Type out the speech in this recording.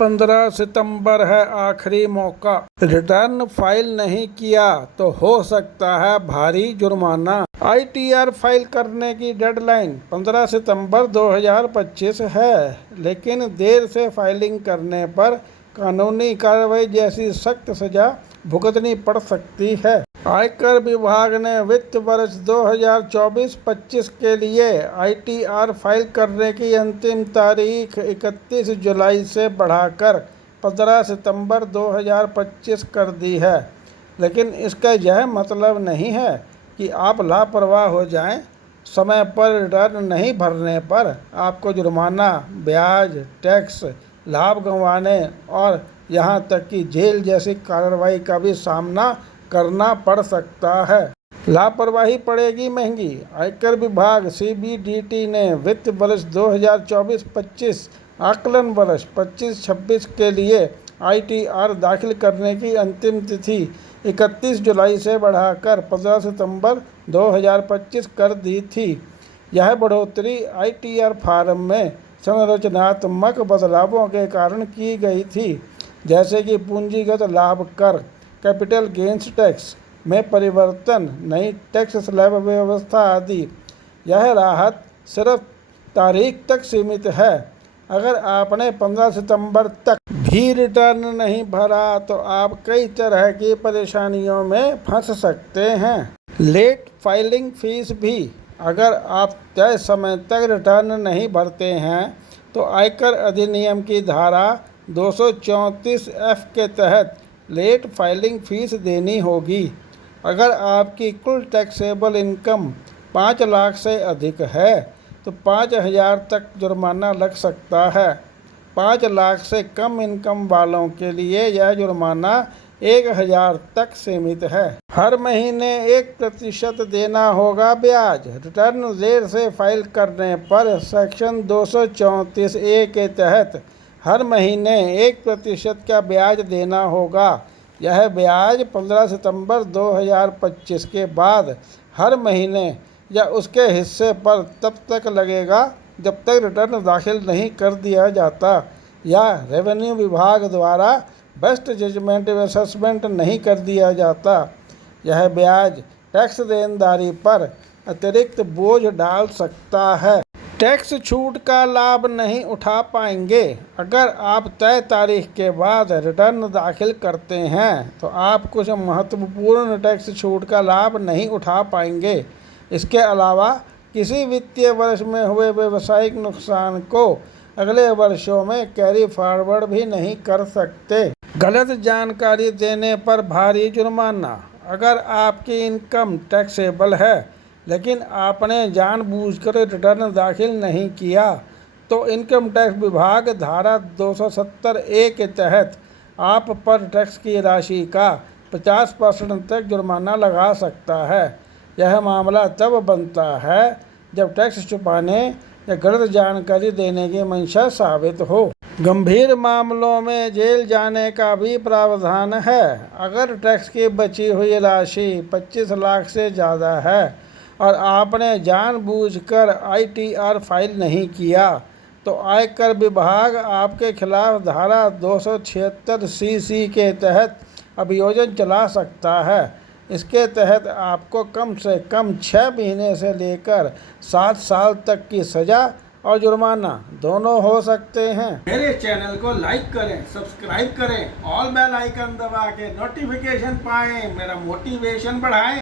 15 सितंबर है आखिरी मौका। रिटर्न फाइल नहीं किया तो हो सकता है भारी जुर्माना। ITR फाइल करने की डेडलाइन 15 सितंबर 2025 है, लेकिन देर से फाइलिंग करने पर कानूनी कार्रवाई जैसी सख्त सजा भुगतनी पड़ सकती है। आयकर विभाग ने वित्त वर्ष 2024-25 के लिए ITR फाइल करने की अंतिम तारीख 31 जुलाई से बढ़ाकर 15 सितंबर 2025 कर दी है, लेकिन इसका यह मतलब नहीं है कि आप लापरवाह हो जाएं। समय पर रिटर्न नहीं भरने पर आपको जुर्माना, ब्याज, टैक्स, लाभ गंवाने और यहां तक कि जेल जैसी कार्रवाई का भी सामना करना पड़ सकता है। लापरवाही पड़ेगी महंगी। आयकर विभाग CBDT ने वित्त वर्ष 2024-25 आकलन वर्ष 25-26 के लिए ITR दाखिल करने की अंतिम तिथि 31 जुलाई से बढ़ाकर 15 सितंबर 2025 कर दी थी। यह बढ़ोतरी ITR फार्म में संरचनात्मक बदलावों के कारण की गई थी, जैसे कि पूंजीगत लाभ कर, कैपिटल गेंस टैक्स में परिवर्तन, नई टैक्स स्लैब व्यवस्था आदि। यह राहत सिर्फ तारीख तक सीमित है। अगर आपने 15 सितंबर तक भी रिटर्न नहीं भरा तो आप कई तरह की परेशानियों में फंस सकते हैं। लेट फाइलिंग फीस भी। अगर आप तय समय तक रिटर्न नहीं भरते हैं तो आयकर अधिनियम की धारा 234F के तहत लेट फाइलिंग फीस देनी होगी। अगर आपकी कुल टैक्सेबल इनकम 5 लाख से अधिक है तो 5,000 तक जुर्माना लग सकता है। 5 लाख से कम इनकम वालों के लिए यह जुर्माना 1,000 तक सीमित है। हर महीने 1% देना होगा ब्याज। रिटर्न देर से फाइल करने पर सेक्शन 234A के तहत हर महीने 1% का ब्याज देना होगा। यह ब्याज 15 सितंबर 2025 के बाद हर महीने या उसके हिस्से पर तब तक लगेगा जब तक रिटर्न दाखिल नहीं कर दिया जाता या रेवेन्यू विभाग द्वारा बेस्ट जजमेंट असेसमेंट नहीं कर दिया जाता। यह ब्याज टैक्स देनदारी पर अतिरिक्त बोझ डाल सकता है। टैक्स छूट का लाभ नहीं उठा पाएंगे। अगर आप तय तारीख के बाद रिटर्न दाखिल करते हैं तो आप कुछ महत्वपूर्ण टैक्स छूट का लाभ नहीं उठा पाएंगे। इसके अलावा किसी वित्तीय वर्ष में हुए व्यावसायिक नुकसान को अगले वर्षों में कैरी फॉरवर्ड भी नहीं कर सकते। गलत जानकारी देने पर भारी जुर्माना। अगर आपकी इनकम टैक्सेबल है लेकिन आपने जानबूझकर रिटर्न दाखिल नहीं किया तो इनकम टैक्स विभाग धारा 270A के तहत आप पर टैक्स की राशि का 50% तक जुर्माना लगा सकता है। यह मामला तब बनता है जब टैक्स छुपाने या गलत जानकारी देने की मंशा साबित हो। गंभीर मामलों में जेल जाने का भी प्रावधान है। अगर टैक्स की बची हुई राशि 25 लाख से ज़्यादा है और आपने जानबूझकर ITR फाइल नहीं किया तो आयकर विभाग आपके खिलाफ धारा 276CC के तहत अभियोजन चला सकता है। इसके तहत आपको कम से कम 6 महीने से लेकर 7 साल तक की सज़ा और जुर्माना दोनों हो सकते हैं। मेरे चैनल को लाइक करें, सब्सक्राइब करें, ऑल बेल आइकन दबा के नोटिफिकेशन पाएं, मेरा मोटिवेशन बढ़ाएं।